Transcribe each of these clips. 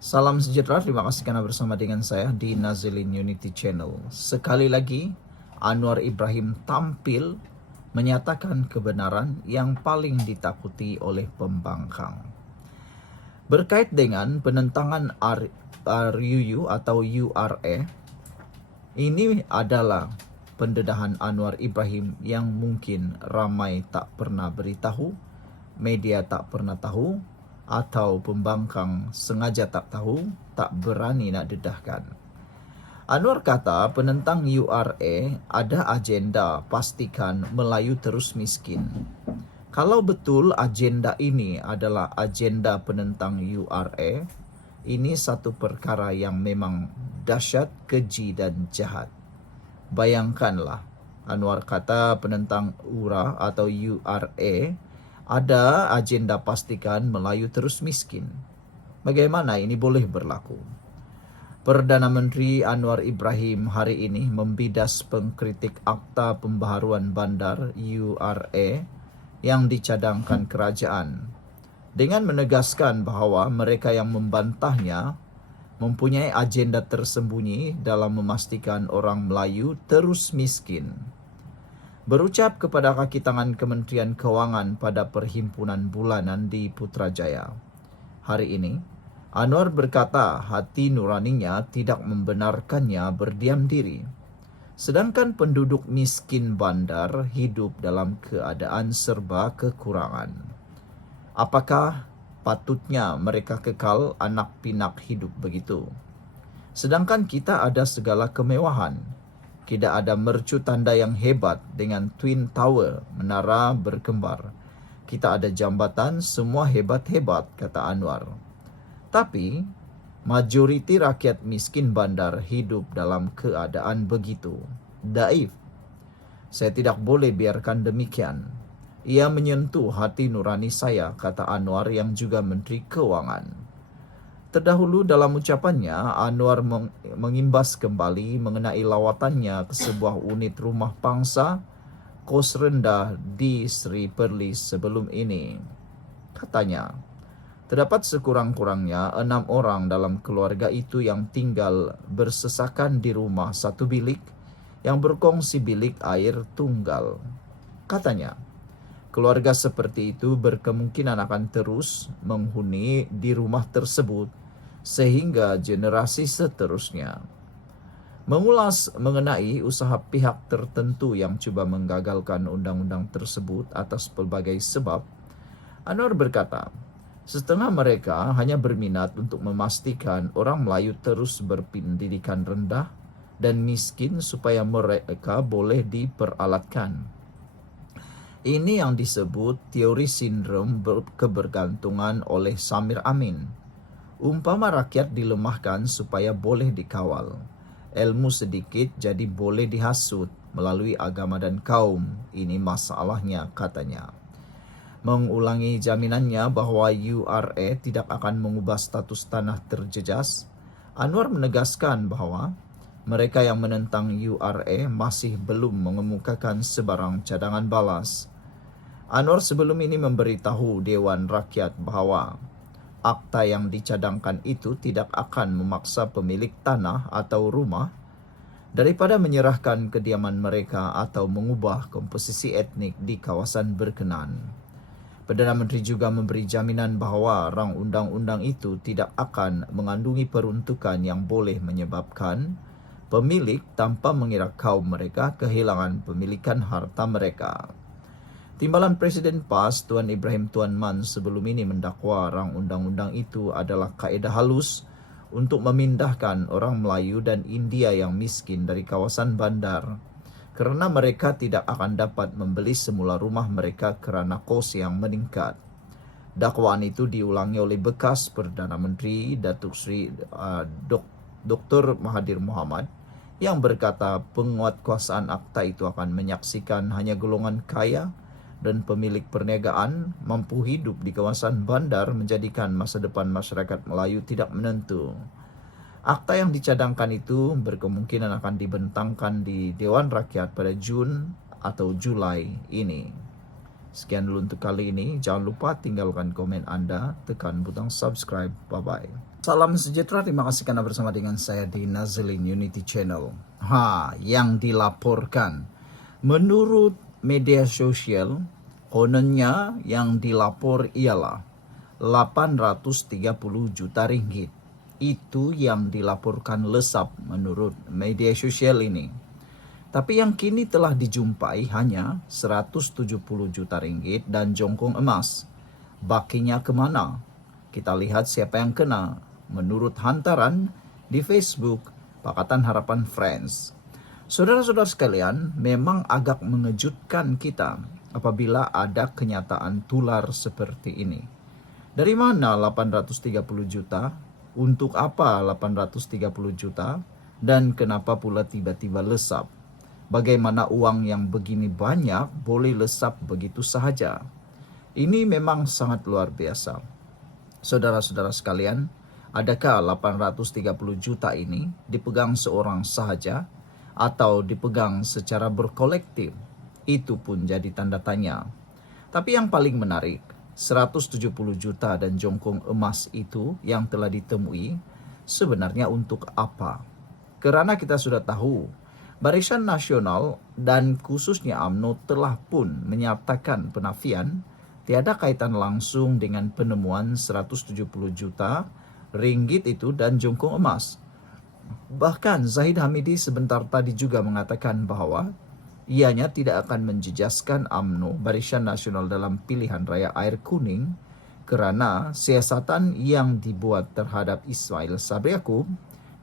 Salam sejahtera, terima kasih karena bersama dengan saya di Nazilin Unity Channel. Sekali lagi, Anwar Ibrahim tampil menyatakan kebenaran yang paling ditakuti oleh pembangkang. Berkait dengan penentangan RUU atau URA, ini adalah pendedahan Anwar Ibrahim yang mungkin ramai tak pernah beritahu, media tak pernah tahu, atau pembangkang sengaja tak tahu, tak berani nak dedahkan. Anwar kata penentang URA ada agenda pastikan Melayu terus miskin. Kalau betul agenda ini adalah agenda penentang URA, ini satu perkara yang memang dahsyat, keji dan jahat. Bayangkanlah, Anwar kata penentang URA atau URA ada agenda pastikan Melayu terus miskin. Bagaimana ini boleh berlaku? Perdana Menteri Anwar Ibrahim hari ini membidas pengkritik Akta Pembaharuan Bandar URA yang dicadangkan kerajaan dengan menegaskan bahawa mereka yang membantahnya mempunyai agenda tersembunyi dalam memastikan orang Melayu terus miskin. Berucap kepada kaki tangan Kementerian Kewangan pada perhimpunan bulanan di Putrajaya hari ini, Anwar berkata hati nuraninya tidak membenarkannya berdiam diri. Sedangkan penduduk miskin bandar hidup dalam keadaan serba kekurangan. Apakah patutnya mereka kekal anak pinak hidup begitu? Sedangkan kita ada segala kemewahan. Tidak ada mercu tanda yang hebat dengan Twin Tower, menara berkembar. Kita ada jambatan, semua hebat-hebat, kata Anwar. Tapi, majoriti rakyat miskin bandar hidup dalam keadaan begitu. Daif. Saya tidak boleh biarkan demikian. Ia menyentuh hati nurani saya, kata Anwar yang juga Menteri Keuangan. Terdahulu dalam ucapannya, Anwar mengimbas kembali mengenai lawatannya ke sebuah unit rumah pangsa kos rendah di Sri Perlis sebelum ini. Katanya, terdapat sekurang-kurangnya 6 orang dalam keluarga itu yang tinggal bersesakan di rumah satu bilik yang berkongsi bilik air tunggal. Katanya, keluarga seperti itu berkemungkinan akan terus menghuni di rumah tersebut sehingga generasi seterusnya. Mengulas mengenai usaha pihak tertentu yang cuba menggagalkan undang-undang tersebut atas pelbagai sebab, Anwar berkata, setengah mereka hanya berminat untuk memastikan orang Melayu terus berpendidikan rendah dan miskin supaya mereka boleh diperalatkan. Ini yang disebut teori sindrom kebergantungan oleh Samir Amin. Umpama rakyat dilemahkan supaya boleh dikawal. Ilmu sedikit jadi boleh dihasut melalui agama dan kaum. Ini masalahnya, katanya. Mengulangi jaminannya bahawa URA tidak akan mengubah status tanah terjejas, Anwar menegaskan bahawa mereka yang menentang URA masih belum mengemukakan sebarang cadangan balas. Anwar sebelum ini memberitahu Dewan Rakyat bahawa akta yang dicadangkan itu tidak akan memaksa pemilik tanah atau rumah daripada menyerahkan kediaman mereka atau mengubah komposisi etnik di kawasan berkenan. Perdana Menteri juga memberi jaminan bahawa rang undang-undang itu tidak akan mengandungi peruntukan yang boleh menyebabkan pemilik tanpa mengira kaum mereka kehilangan pemilikan harta mereka. Timbalan Presiden PAS Tuan Ibrahim Tuan Man sebelum ini mendakwa rang undang-undang itu adalah kaedah halus untuk memindahkan orang Melayu dan India yang miskin dari kawasan bandar kerana mereka tidak akan dapat membeli semula rumah mereka kerana kos yang meningkat. Dakwaan itu diulangi oleh bekas Perdana Menteri Datuk Seri Dr. Mahathir Mohamad yang berkata penguatkuasaan akta itu akan menyaksikan hanya golongan kaya dan pemilik perniagaan mampu hidup di kawasan bandar menjadikan masa depan masyarakat Melayu tidak menentu. Akta yang dicadangkan itu berkemungkinan akan dibentangkan di Dewan Rakyat pada Jun atau Julai ini. Sekian dulu untuk kali ini. Jangan lupa tinggalkan komen anda, tekan butang subscribe. Bye-bye. Salam sejahtera, terima kasih karena bersama dengan saya di Nazilin Unity Channel. Yang dilaporkan. Menurut media sosial, kononnya yang dilapor ialah 830 juta ringgit. Itu yang dilaporkan lesap menurut media sosial ini. Tapi yang kini telah dijumpai hanya 170 juta ringgit dan jongkong emas. Bakinya kemana? Kita lihat siapa yang kena. Menurut hantaran di Facebook Pakatan Harapan Friends. Saudara-saudara sekalian, memang agak mengejutkan kita apabila ada kenyataan tular seperti ini. Dari mana 830 juta? Untuk apa 830 juta? Dan kenapa pula tiba-tiba lesap? Bagaimana uang yang begini banyak boleh lesap begitu sahaja? Ini memang sangat luar biasa. Saudara-saudara sekalian, adakah 830 juta ini dipegang seorang sahaja atau dipegang secara berkolektif? Itu pun jadi tanda tanya. Tapi yang paling menarik, 170 juta dan jongkong emas itu yang telah ditemui sebenarnya untuk apa? Karena kita sudah tahu, Barisan Nasional dan khususnya UMNO telah pun menyatakan penafian tiada kaitan langsung dengan penemuan 170 juta ringgit itu dan jongkong emas. Bahkan Zahid Hamidi sebentar tadi juga mengatakan bahwa ianya tidak akan menjejaskan UMNO Barisan Nasional dalam pilihan raya air kuning kerana siasatan yang dibuat terhadap Ismail Sabri Yaakob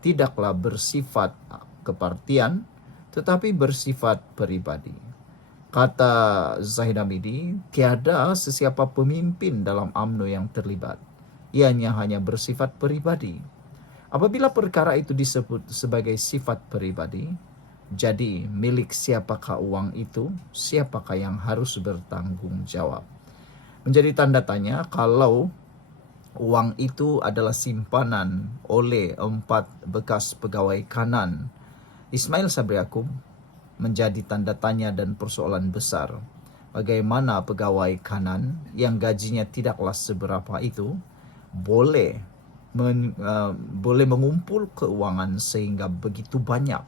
tidaklah bersifat kepartian tetapi bersifat peribadi. Kata Zahid Hamidi, tiada sesiapa pemimpin dalam UMNO yang terlibat. Ianya hanya bersifat pribadi. Apabila perkara itu disebut sebagai sifat pribadi, jadi milik siapakah uang itu? Siapakah yang harus bertanggung jawab? Menjadi tanda tanya kalau uang itu adalah simpanan oleh 4 bekas pegawai kanan Ismail Sabri Yaakob, menjadi tanda tanya dan persoalan besar. Bagaimana pegawai kanan yang gajinya tidaklah seberapa itu boleh mengumpul keuangan sehingga begitu banyak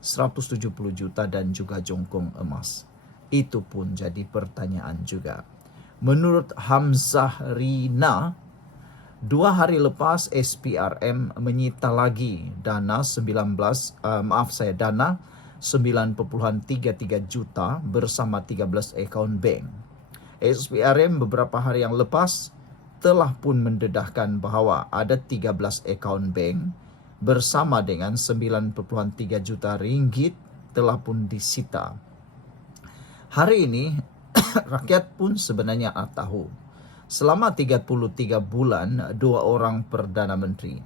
170 juta dan juga jongkong emas. Itu pun jadi pertanyaan juga. Menurut Hamzah Rina, 2 hari lepas SPRM menyita lagi dana 9,33 juta bersama 13 akaun bank. SPRM beberapa hari yang lepas telah pun mendedahkan bahawa ada 13 akaun bank bersama dengan 9,3 juta ringgit telah pun disita. Hari ini rakyat pun sebenarnya tahu. Selama 33 bulan 2 orang Perdana Menteri,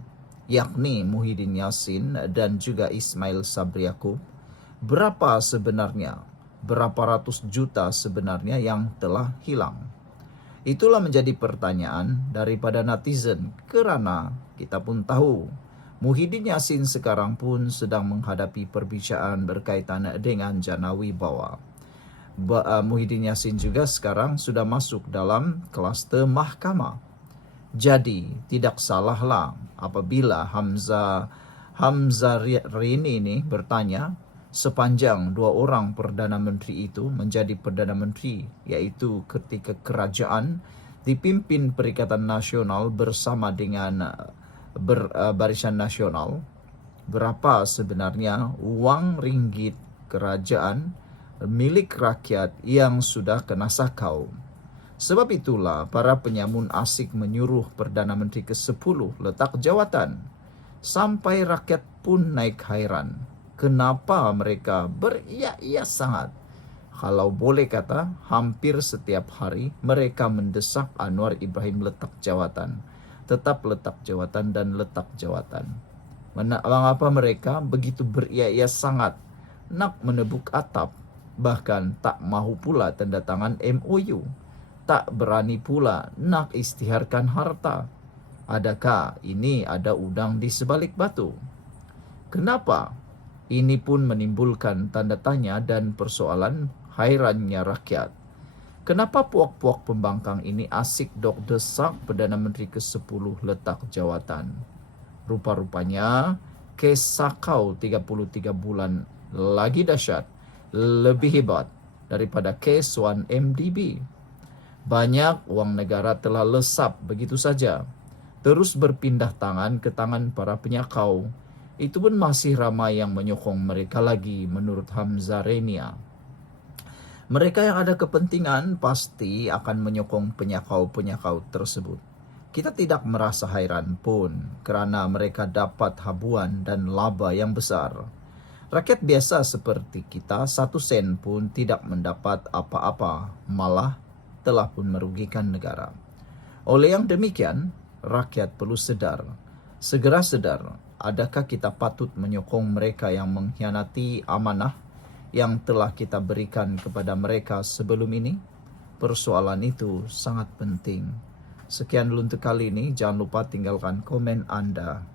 yakni Muhyiddin Yassin dan juga Ismail Sabri Yaakob, berapa ratus juta sebenarnya yang telah hilang? Itulah menjadi pertanyaan daripada netizen kerana kita pun tahu Muhyiddin Yassin sekarang pun sedang menghadapi perbincangan berkaitan dengan jana wibawa. Muhyiddin Yassin juga sekarang sudah masuk dalam kluster mahkamah. Jadi tidak salahlah apabila Hamzah Rini ini bertanya, sepanjang 2 orang Perdana Menteri itu menjadi Perdana Menteri, yaitu ketika kerajaan dipimpin Perikatan Nasional bersama dengan Barisan Nasional, berapa sebenarnya uang ringgit kerajaan milik rakyat yang sudah kena sakau. Sebab itulah para penyamun asik menyuruh Perdana Menteri ke-10 letak jawatan. Sampai rakyat pun naik hairan. Kenapa mereka beria-ia sangat? Kalau boleh kata, hampir setiap hari mereka mendesak Anwar Ibrahim letak jawatan. Tetap letak jawatan dan letak jawatan. Mengapa mereka begitu beria-ia sangat nak menebuk atap? Bahkan tak mahu pula tanda tangan MOU. Tak berani pula nak istiharkan harta. Adakah ini ada udang di sebalik batu? Kenapa? Ini pun menimbulkan tanda tanya dan persoalan hairannya rakyat. Kenapa puak-puak pembangkang ini asik dok desak Perdana Menteri ke-10 letak jawatan? Rupa-rupanya kes Sakau 33 bulan lagi dahsyat, lebih hebat daripada kes 1MDB. Banyak wang negara telah lesap begitu saja, terus berpindah tangan ke tangan para penyakau. Itu pun masih ramai yang menyokong mereka lagi menurut Hamzah Renia. Mereka yang ada kepentingan pasti akan menyokong penyakau-penyakau tersebut. Kita tidak merasa hairan pun kerana mereka dapat habuan dan laba yang besar. Rakyat biasa seperti kita 1 sen pun tidak mendapat apa-apa, malah telah pun merugikan negara. Oleh yang demikian, rakyat perlu segera sedar, adakah kita patut menyokong mereka yang mengkhianati amanah yang telah kita berikan kepada mereka sebelum ini? Persoalan itu sangat penting. Sekian dulu untuk kali ini, jangan lupa tinggalkan komen Anda.